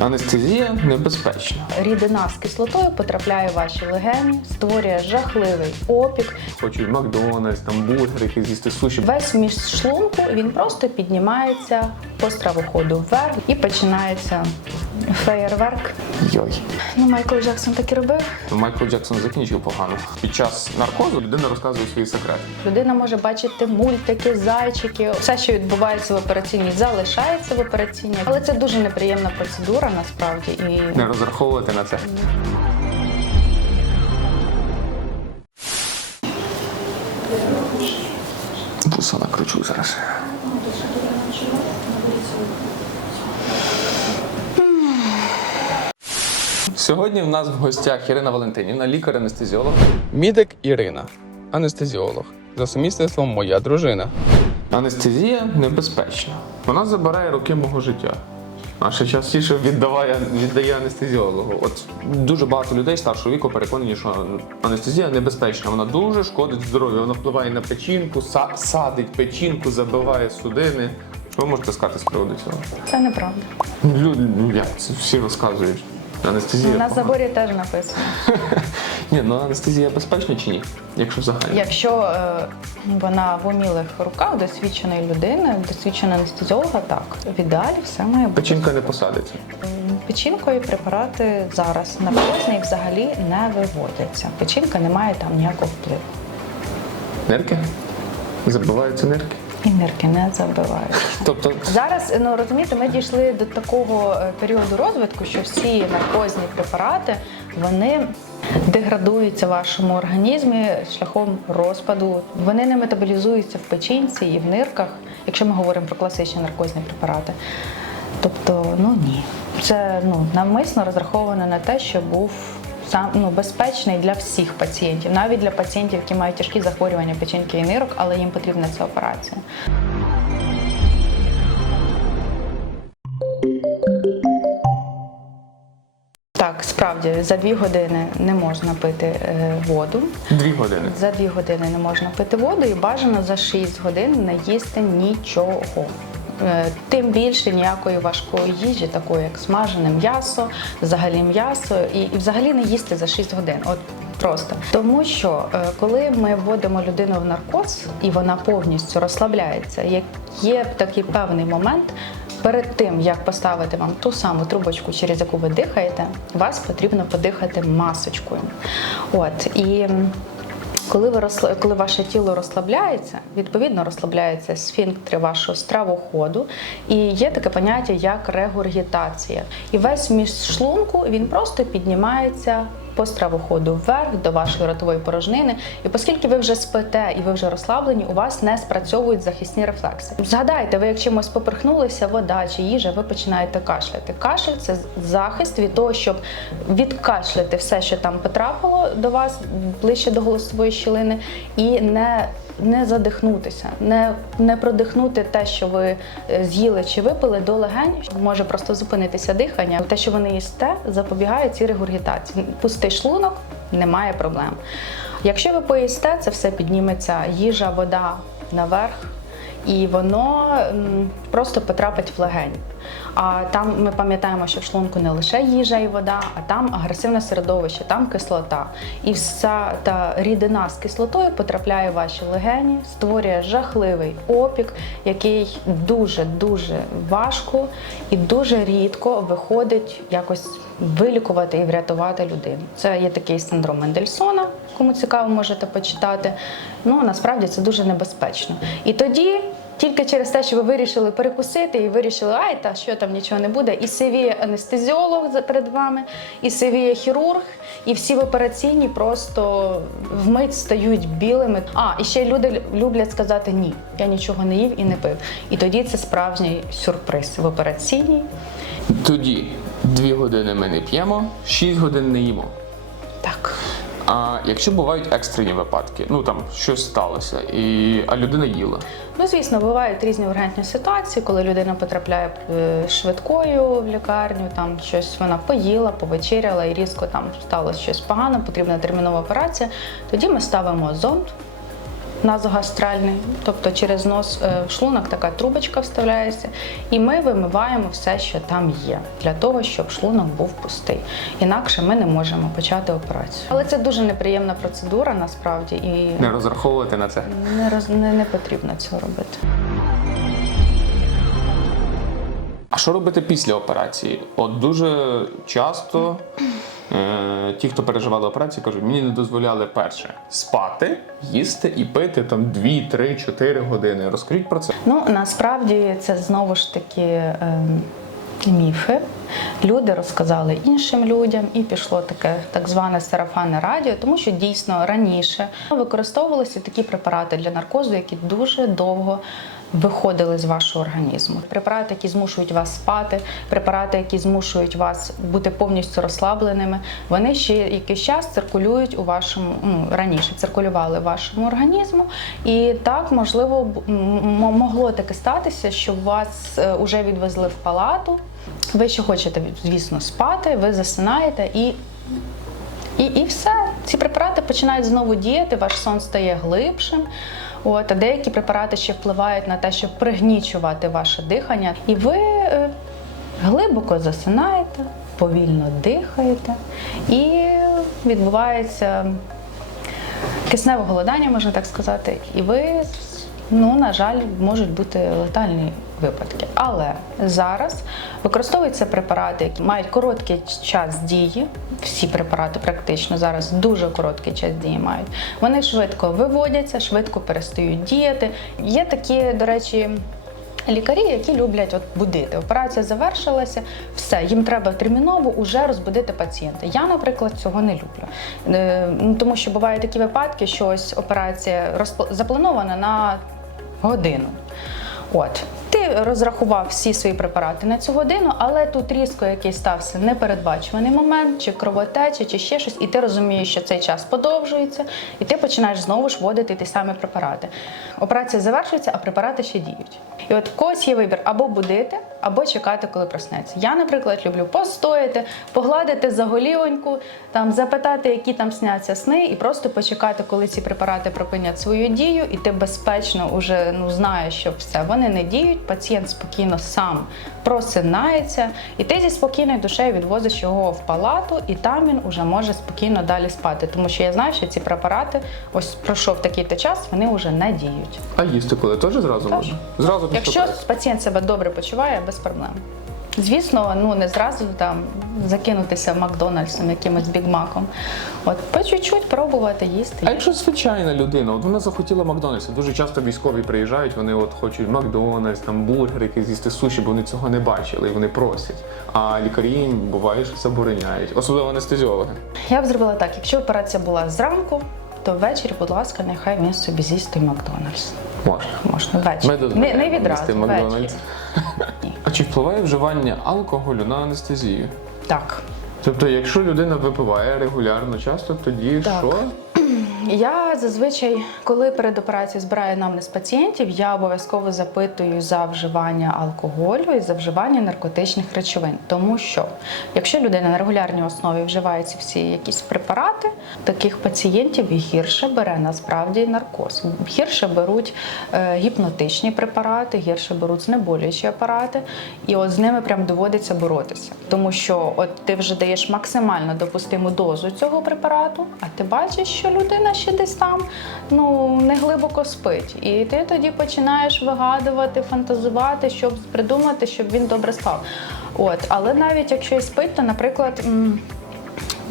Анестезія небезпечна. Рідина з кислотою потрапляє в ваші легені, створює жахливий опік. Хочу і Макдональдс, там бургери, з'їсти суші. Весь між шлунку він просто піднімається по стравоходу вверх і починається феєрверк. Йой. Ну, Майкл Джексон так і робив. Майкл Джексон закінчив погано. Під час наркозу людина розказує свої секрети. Людина може бачити мультики, зайчики. Все, що відбувається в операційній, залишається в операційній. Але це дуже неприємна процедура насправді. І Не розраховувати на це. Вуса накручу зараз. Сьогодні в нас в гостях Ірина Валентинівна, лікар-анестезіолог. Мідик Ірина, анестезіолог. За сумісництвом моя дружина. Анестезія небезпечна. Вона забирає роки мого життя. А ще частіше віддаває, віддає анестезіологу. От дуже багато людей старшого віку переконані, що анестезія небезпечна. Вона дуже шкодить здоров'ю. Вона впливає на печінку, са- садить печінку, забиває судини. Що ви можете сказати з приводу цього? це неправда. Люди, ну як це всі розказують. Анестезія. На погана. заборі теж написано. Ні, ну анестезія безпечна чи ні? Якщо взагалі. Якщо е, вона в умілих руках досвідченої людини, досвідченого анестезіолога, так в ідеалі все має бути. Печінка не посадиться. Печінкою препарати зараз наркозні взагалі не виводяться. Печінка не має там ніякого впливу. Нирки? Забиваються нирки. І нирки не забивають. Тобто Зараз ну розумієте, ми дійшли до такого е, періоду розвитку, що всі наркозні препарати вони деградуються в вашому організмі шляхом розпаду. Вони не метаболізуються в печінці і в нирках, якщо ми говоримо про класичні наркозні препарати. Тобто, ну ні, це ну навмисно розраховано на те, що був сам ну безпечний для всіх пацієнтів, навіть для пацієнтів, які мають тяжкі захворювання печінки і нирок, але їм потрібна ця операція. Так, справді за дві години не можна пити е, воду. дві години. За дві години не можна пити воду і бажано за 6 годин не їсти нічого. Е, Тим більше ніякої важкої їжі, такої як смажене м'ясо, взагалі м'ясо, і, і взагалі не їсти за 6 годин. От просто тому, що е, коли ми вводимо людину в наркоз і вона повністю розслабляється, як є такий певний момент. Перед тим як поставити вам ту саму трубочку, через яку ви дихаєте, вас потрібно подихати масочкою. От і коли ви коли ваше тіло розслабляється, відповідно розслабляються сфінктри вашого стравоходу, і є таке поняття як регургітація. І весь міжшлунку він просто піднімається по стравоходу вверх до вашої ротової порожнини. І оскільки ви вже спите і ви вже розслаблені, у вас не спрацьовують захисні рефлекси. Згадайте, ви як чимось поперхнулися, вода чи їжа, ви починаєте кашляти. Кашель це захист від того, щоб відкашляти все, що там потрапило до вас ближче до голосової щілини, і не не задихнутися, не, не продихнути те, що ви е, з'їли чи випили до легень, може просто зупинитися дихання. Те, що вони їсте, запобігає цій регургітації. Пустий шлунок немає проблем. Якщо ви поїсте, це все підніметься їжа, вода наверх, і воно просто потрапить в легень. А там ми пам'ятаємо, що в шлунку не лише їжа і вода, а там агресивне середовище, там кислота. І вся та рідина з кислотою потрапляє в ваші легені, створює жахливий опік, який дуже дуже важко і дуже рідко виходить якось вилікувати і врятувати людину. Це є такий синдром Мендельсона, кому цікаво, можете почитати. Ну насправді це дуже небезпечно. І тоді. Тільки через те, що ви вирішили перекусити і вирішили, ай, та що там нічого не буде. І сивіє анестезіолог перед вами, і сивіє хірург, і всі в операційній просто вмить стають білими. А, і ще люди люблять сказати ні, я нічого не їв і не пив. І тоді це справжній сюрприз в операційній. Тоді дві години ми не п'ємо, шість годин не їмо. А якщо бувають екстрені випадки, ну там щось сталося, і а людина їла. Ну, звісно, бувають різні ургентні ситуації, коли людина потрапляє е, швидкою в лікарню, там щось вона поїла, повечеряла і різко там сталося щось погане, потрібна термінова операція. Тоді ми ставимо зонд назогастральний, тобто через нос е, в шлунок така трубочка вставляється, і ми вимиваємо все, що там є, для того, щоб шлунок був пустий. Інакше ми не можемо почати операцію. Але це дуже неприємна процедура насправді і Не розраховувати на це. не, роз, не, не потрібно цього робити. А що робити після операції? От дуже часто е, ті, хто переживали операцію, кажуть, мені не дозволяли перше спати, їсти і пити там 2, 3, 4 години. Розкажіть про це. Ну насправді це знову ж таки ем, міфи. Люди розказали іншим людям, і пішло таке так зване сарафанне радіо, тому що дійсно раніше використовувалися такі препарати для наркозу, які дуже довго. Виходили з вашого організму. Препарати, які змушують вас спати, препарати, які змушують вас бути повністю розслабленими, вони ще якийсь час циркулюють у вашому ну, раніше циркулювали в вашому організму, і так можливо могло таке статися, що вас е, уже відвезли в палату. Ви ще хочете, звісно, спати, ви засинаєте і і, і все. Ці препарати починають знову діяти, ваш сон стає глибшим. От, а деякі препарати ще впливають на те, щоб пригнічувати ваше дихання. І ви е, глибоко засинаєте, повільно дихаєте, і відбувається кисневе голодання, можна так сказати. І ви, ну, на жаль, можуть бути летальні випадки. Але зараз використовуються препарати, які мають короткий час дії. Всі препарати практично зараз дуже короткий час дії мають. Вони швидко виводяться, швидко перестають діяти. Є такі, до речі, Лікарі, які люблять от будити, операція завершилася, все, їм треба терміново уже розбудити пацієнта. Я, наприклад, цього не люблю. Е, ну, Тому що бувають такі випадки, що ось операція запланована на годину. От. Розрахував всі свої препарати на цю годину, але тут різко якийсь стався непередбачуваний момент, чи кровотеча, чи ще щось, і ти розумієш, що цей час подовжується, і ти починаєш знову ж вводити ті самі препарати. Операція завершується, а препарати ще діють. І от в когось є вибір або будити, або чекати, коли проснеться. Я, наприклад, люблю постояти, погладити за голівоньку, там запитати, які там сняться сни, і просто почекати, коли ці препарати припинять свою дію, і ти безпечно вже ну знаєш, що все вони не діють. Пацієнт спокійно сам просинається, і ти зі спокійною душею відвозиш його в палату, і там він уже може спокійно далі спати. Тому що я знаю, що ці препарати, ось пройшов такий-то час, вони вже не діють. А їсти коли теж зразу можна? Зразу Якщо пацієнт себе добре почуває, без проблем. Звісно, ну не зразу там закинутися Макдональдсом, якимось бігмаком. От по чуть-чуть пробувати їсти. А якщо звичайна людина, от вона захотіла Макдональдса. Дуже часто військові приїжджають, вони от хочуть Макдональдс, там бургер, якийсь з'їсти суші, бо вони цього не бачили і вони просять. А лікарі їм буває, що забороняють, особливо анестезіологи. Я б зробила так: якщо операція була зранку, то ввечері, будь ласка, нехай він собі з'їсть той Макдональдс. Можна. Можна ввечері. Ми Не, не відразу. Макдональдс. А чи впливає вживання алкоголю на анестезію? Так. Тобто, якщо людина випиває регулярно, часто, тоді Так. що? Я зазвичай, коли перед операцією збираю анамнез пацієнтів, я обов'язково запитую за вживання алкоголю і за вживання наркотичних речовин. Тому що якщо людина на регулярній основі вживає ці всі якісь препарати, таких пацієнтів гірше бере насправді наркоз. Гірше беруть е, гіпнотичні препарати, гірше беруть знеболюючі апарати, і от з ними прям доводиться боротися. Тому що от ти вже даєш максимально допустиму дозу цього препарату, а ти бачиш, що людина ще десь там ну не глибоко спить. І ти тоді починаєш вигадувати, фантазувати, щоб придумати, щоб він добре спав. От, але навіть якщо і спить, то, наприклад.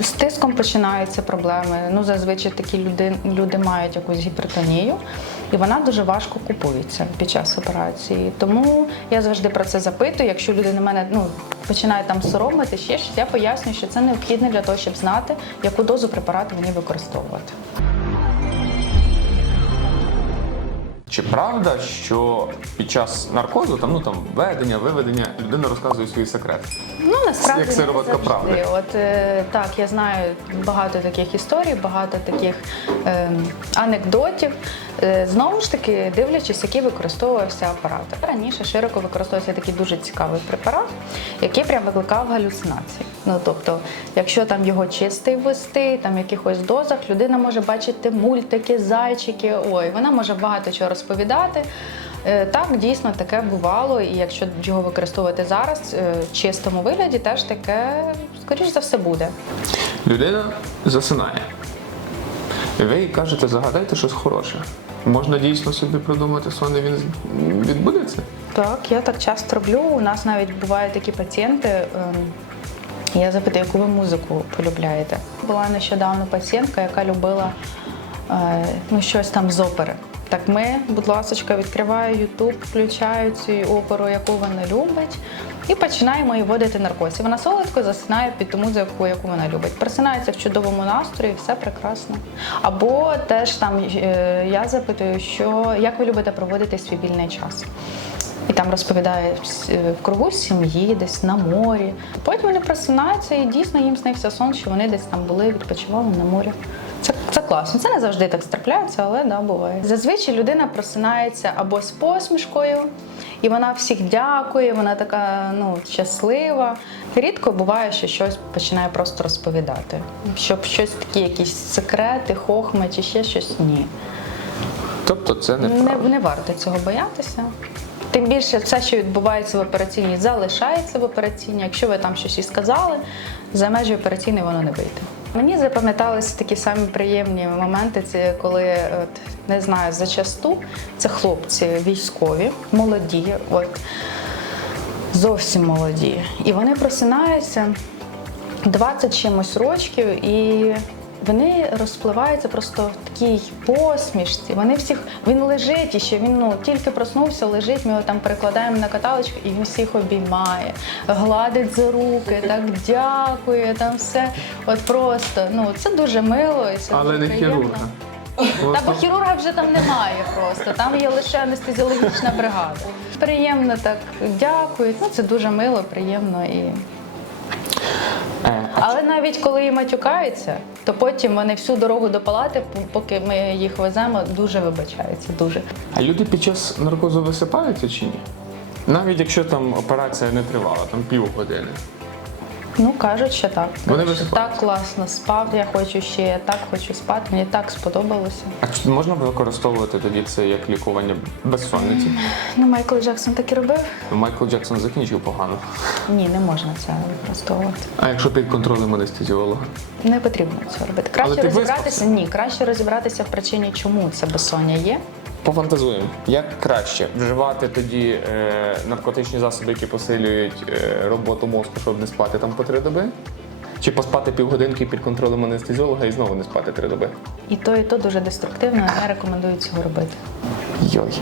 з тиском починаються проблеми. Ну, зазвичай такі люди, люди мають якусь гіпертонію, і вона дуже важко купується під час операції. Тому я завжди про це запитую. Якщо людина мене ну, починає там соромити, ще щось, я пояснюю, що це необхідно для того, щоб знати, яку дозу препарату мені використовувати. Чи правда, що під час наркозу, там ну там ведення, виведення, людина розказує свої секрети? Ну насправді Як сироватка правди. От е, так, я знаю багато таких історій, багато таких е, анекдотів. Е, Знову ж таки, дивлячись, який використовувався апарат. Раніше широко використовувався такий дуже цікавий препарат, який прям викликав галюцинації. Ну тобто, якщо там його чистий ввести, там в якихось дозах, людина може бачити мультики, зайчики. Ой, вона може багато чого розповідати. Е, Так, дійсно таке бувало, і якщо його використовувати зараз е, в чистому вигляді, теж таке, скоріш за все, буде. Людина засинає. Ви кажете, загадайте щось хороше. Можна дійсно собі придумати сон, і він відбудеться? Так, я так часто роблю. У нас навіть бувають такі пацієнти. ем, Я запитаю, яку ви музику полюбляєте. Була нещодавно пацієнтка, яка любила е, ну, щось там з опери. Так ми, будь ласка, відкриваю YouTube, включаю цю оперу, яку вона любить, і починаємо її вводити наркоз. І Вона солодко засинає під ту музику, яку вона любить. Просинається в чудовому настрої, все прекрасно. Або теж там е, я запитую, що як ви любите проводити свій вільний час. І там розповідає е, в кругу сім'ї, десь на морі. Потім вони просинаються і дійсно їм снився сон, що вони десь там були, відпочивали на морі. Це, це класно. Це не завжди так трапляється, але да, буває. Зазвичай людина просинається або з посмішкою, і вона всіх дякує, вона така ну, щаслива. Рідко буває, що щось починає просто розповідати. Щоб щось такі, якісь секрети, хохми чи ще щось ні. Тобто це Не, неправда. не варто цього боятися. Тим більше все, що відбувається в операційній, залишається в операційній. Якщо ви там щось і сказали, за межі операційної воно не вийде. Мені запам'яталися такі самі приємні моменти, це коли от, не знаю, зачасту це хлопці військові, молоді, от зовсім молоді. І вони просинаються 20 чимось років і. Вони розпливаються просто в такій посмішці. Вони всіх він лежить і ще він ну тільки проснувся, лежить. Ми його там перекладаємо на каталочку, і він всіх обіймає, гладить за руки, так дякує. Там все. От просто ну це дуже мило і це Але дуже не приємно. хірурга. Та бо хірурга вже там немає просто. Там є лише анестезіологічна бригада. Приємно так дякують. Ну це дуже мило, приємно і. Е, Але навіть коли і матюкаються, то потім вони всю дорогу до палати, поки ми їх веземо, дуже вибачаються. Дуже. А люди під час наркозу висипаються чи ні? Навіть якщо там операція не тривала, там півгодини. Ну кажуть, що так. Вони Кажуть, що висипаються. так класно спав. Я хочу ще, я так хочу спати. Мені так сподобалося. А чи можна використовувати тоді це як лікування безсонниці? Ну, Майкл Джексон так і робив. Майкл Джексон закінчив погано. Ні, не можна це використовувати. А якщо під контролем анестезіолога? Не потрібно цього робити. Краще ти розібратися. виспався? Ні, краще розібратися в причині, чому це безсоння є. Пофантазуємо, як краще вживати тоді е, наркотичні засоби, які посилюють е, роботу мозку, щоб не спати там по три доби? Чи поспати півгодинки під контролем анестезіолога і знову не спати три доби? І то, і то дуже деструктивно. Я рекомендую цього робити. Йой.